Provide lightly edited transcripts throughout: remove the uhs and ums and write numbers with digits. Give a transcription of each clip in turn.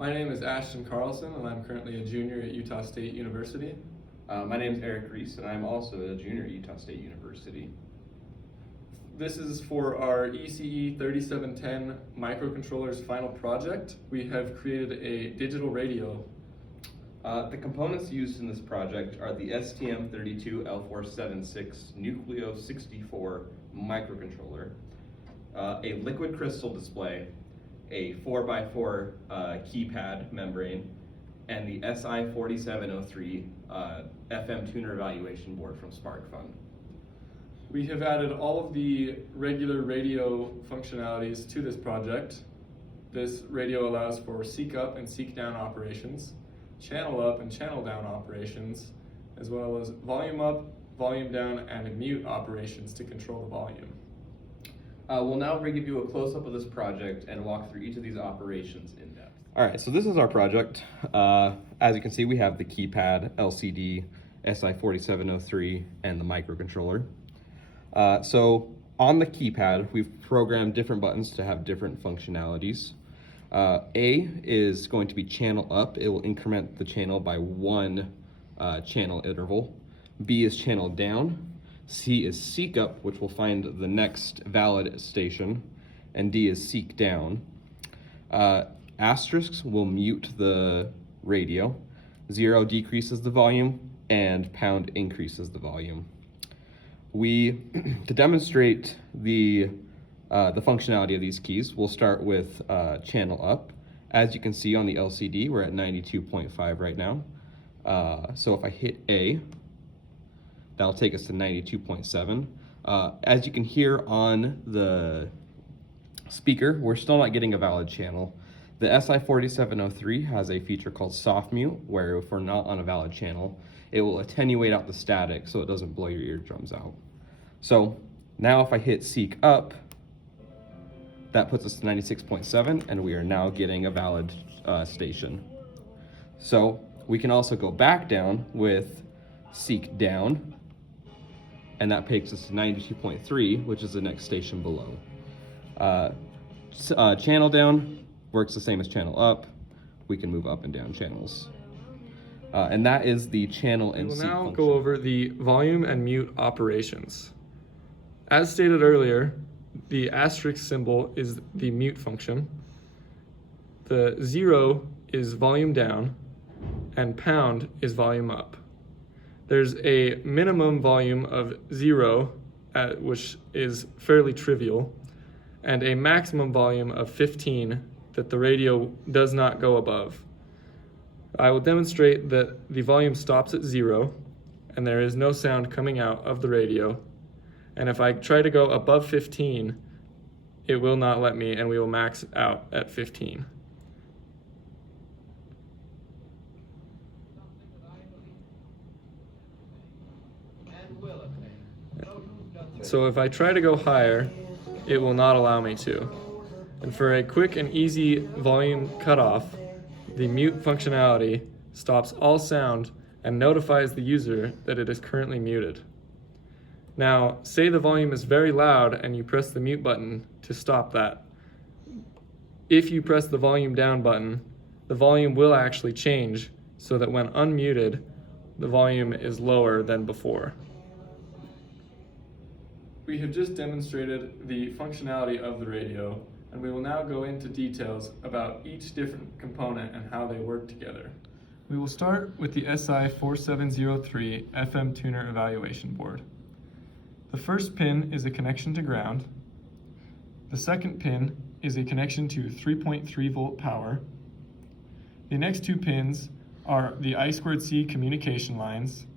My name is Ashton Carlson, and I'm currently a junior at Utah State University. My name is Eric Reese, and I'm also a junior at Utah State University. This is for our ECE3710 microcontrollers final project. We have created a digital radio. The components used in this project are the STM32L476 Nucleo 64 microcontroller, a liquid crystal display, a 4x4 keypad membrane, and the ECE3710 FM tuner evaluation board from SparkFun. We have added all of the regular radio functionalities to this project. This radio allows for seek up and seek down operations, channel up and channel down operations, as well as volume up, volume down, and mute operations to control the volume. We'll now give you a close-up of this project and walk through each of these operations in depth. All right, so this is our project. As you can see, we have the keypad, LCD, SI4703, and the microcontroller. So on the keypad, we've programmed different buttons to have different functionalities. A is going to be channel up. It will increment the channel by one channel interval. B is channel down. C is seek up, which will find the next valid station. And D is seek down. Asterisks will mute the radio. 0 decreases the volume, and pound increases the volume. To demonstrate the functionality of these keys, we'll start with channel up. As you can see on the LCD, we're at 92.5 right now. So if I hit A, that'll take us to 92.7. As you can hear on the speaker, we're still not getting a valid channel. The SI4703 has a feature called soft mute, where if we're not on a valid channel, it will attenuate out the static so it doesn't blow your eardrums out. So now if I hit seek up, that puts us to 96.7, and we are now getting a valid station. So we can also go back down with seek down, and that takes us to 92.3, which is the next station below. Channel down works the same as channel up. We can move up and down channels. And that is the channel and seek We will now function. go over the volume and mute operations. As stated earlier, the asterisk symbol is the mute function. The 0 is volume down, and pound is volume up. There's a minimum volume of 0, which is fairly trivial, and a maximum volume of 15 that the radio does not go above. I will demonstrate that the volume stops at 0, and there is no sound coming out of the radio. And if I try to go above 15, it will not let me, and we will max out at 15. So if I try to go higher, it will not allow me to. And for a quick and easy volume cutoff, the mute functionality stops all sound and notifies the user that it is currently muted. Now, say the volume is very loud and you press the mute button to stop that. If you press the volume down button, the volume will actually change so that when unmuted, the volume is lower than before. We have just demonstrated the functionality of the radio, and we will now go into details about each different component and how they work together. We will start with the SI4703 FM tuner evaluation board. The first pin is a connection to ground. The second pin is a connection to 3.3 volt power. The next two pins are the I2C communication lines.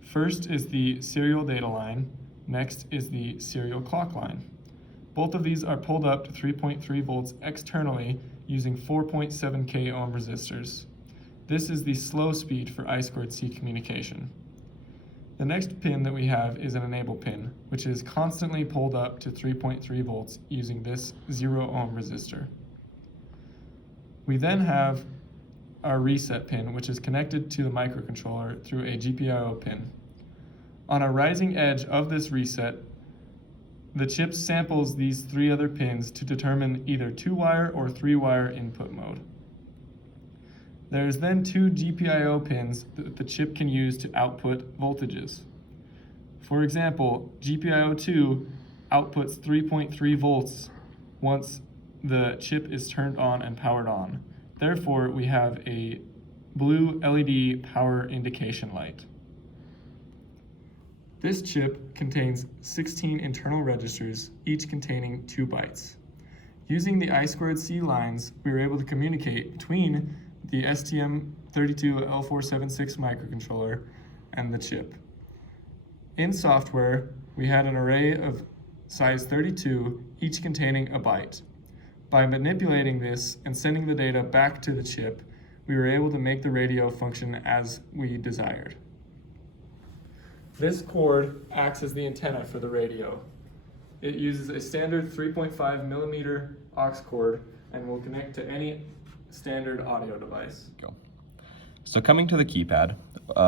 First is the serial data line, next is the serial clock line. Both of these are pulled up to 3.3 volts externally using 4.7 k ohm resistors. This is the slow speed for I2C communication. The next pin that we have is an enable pin, which is constantly pulled up to 3.3 volts using this 0 ohm resistor. We then have our reset pin, which is connected to the microcontroller through a GPIO pin. On a rising edge of this reset, the chip samples these three other pins to determine either 2-wire or 3-wire input mode. There's then 2 GPIO pins that the chip can use to output voltages. For example, GPIO2 outputs 3.3 volts once the chip is turned on and powered on. Therefore, we have a blue LED power indication light. This chip contains 16 internal registers, each containing 2 bytes. Using the I2C lines, we were able to communicate between the STM32L476 microcontroller and the chip. In software, we had an array of size 32, each containing a byte. By manipulating this and sending the data back to the chip, we were able to make the radio function as we desired. This cord acts as the antenna for the radio. It uses a standard 3.5 millimeter aux cord and will connect to any standard audio device. Go. So coming to the keypad,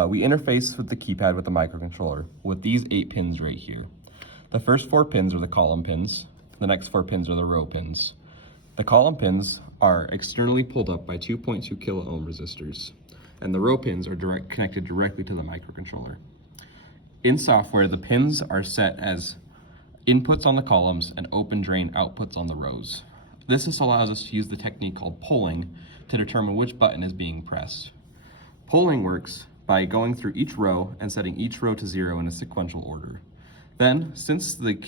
we interface with the keypad with the microcontroller with these 8 pins right here. The first 4 pins are the column pins. The next 4 pins are the row pins. The column pins are externally pulled up by 2.2 kilo ohm resistors, and the row pins are connected directly to the microcontroller. In software, the pins are set as inputs on the columns and open drain outputs on the rows. This just allows us to use the technique called polling to determine which button is being pressed. Polling works by going through each row and setting each row to 0 in a sequential order. Then, since the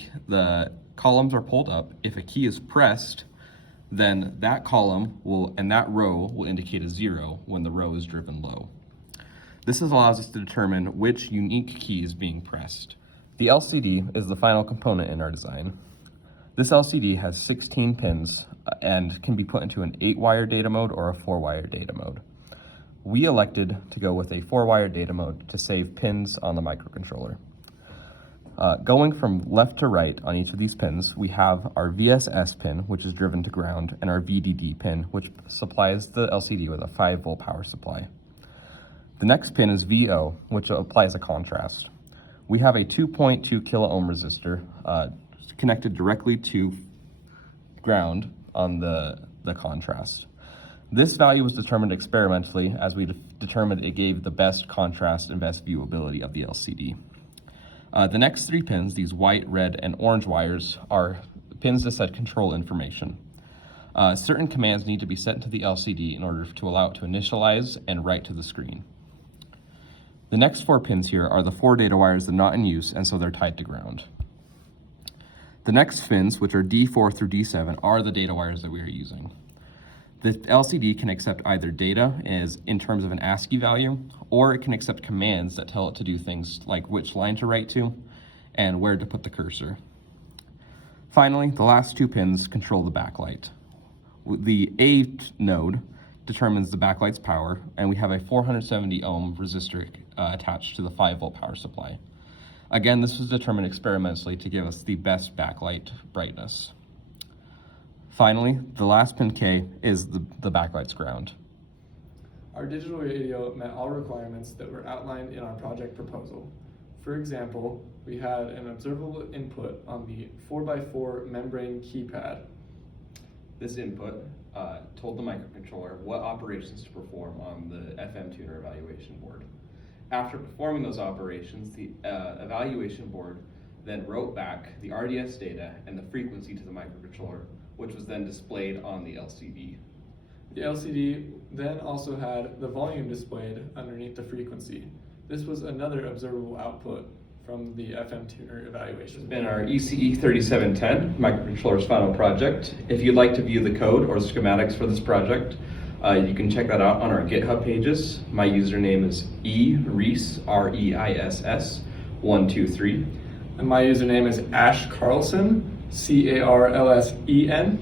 columns are pulled up, if a key is pressed, then that column and that row will indicate a 0 when the row is driven low. This allows us to determine which unique key is being pressed. The LCD is the final component in our design. This LCD has 16 pins and can be put into an 8-wire data mode or a 4-wire data mode. We elected to go with a 4-wire data mode to save pins on the microcontroller. Going from left to right on each of these pins, we have our VSS pin, which is driven to ground, and our VDD pin, which supplies the LCD with a 5-volt power supply. The next pin is VO, which applies a contrast. We have a 2.2 kilo ohm resistor connected directly to ground on the contrast. This value was determined experimentally as we determined it gave the best contrast and best viewability of the LCD. The next 3 pins, these white, red, and orange wires, are pins that set control information. Certain commands need to be sent to the LCD in order to allow it to initialize and write to the screen. The next 4 pins here are the 4 data wires that are not in use, and so they're tied to ground. The next pins, which are D4 through D7, are the data wires that we are using. The LCD can accept either data as in terms of an ASCII value, or it can accept commands that tell it to do things like which line to write to and where to put the cursor. Finally, the last 2 pins control the backlight. The A node determines the backlight's power, and we have a 470 ohm resistor attached to the 5-volt power supply. Again, this was determined experimentally to give us the best backlight brightness. Finally, the last pin K is the backlight's ground. Our digital radio met all requirements that were outlined in our project proposal. For example, we had an observable input on the 4x4 membrane keypad. This input told the microcontroller what operations to perform on the FM tuner evaluation board. After performing those operations, the evaluation board then wrote back the RDS data and the frequency to the microcontroller, which was then displayed on the LCD. The LCD then also had the volume displayed underneath the frequency. This was another observable output from the FM tuner evaluation. It's been our ECE3710 microcontroller's final project. If you'd like to view the code or schematics for this project, you can check that out on our GitHub pages. My username is ERISS, REISS123. And my username is Ash Carlson, CARLSEN.